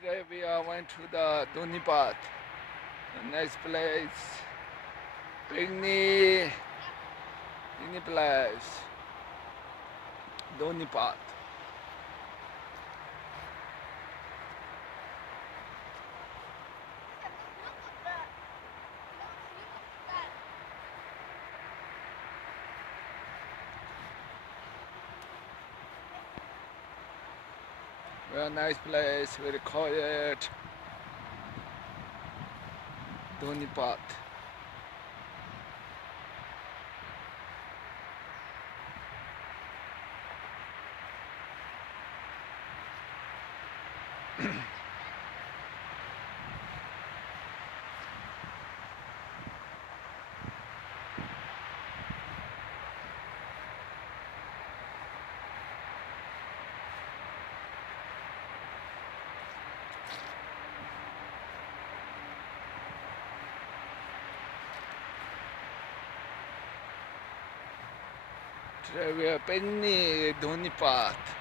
Today we are went to the Donipat, a nice place. Picnic, picnic place, Donipat. Very nice place, very quiet. Donipat. Today we are picnic Donipat.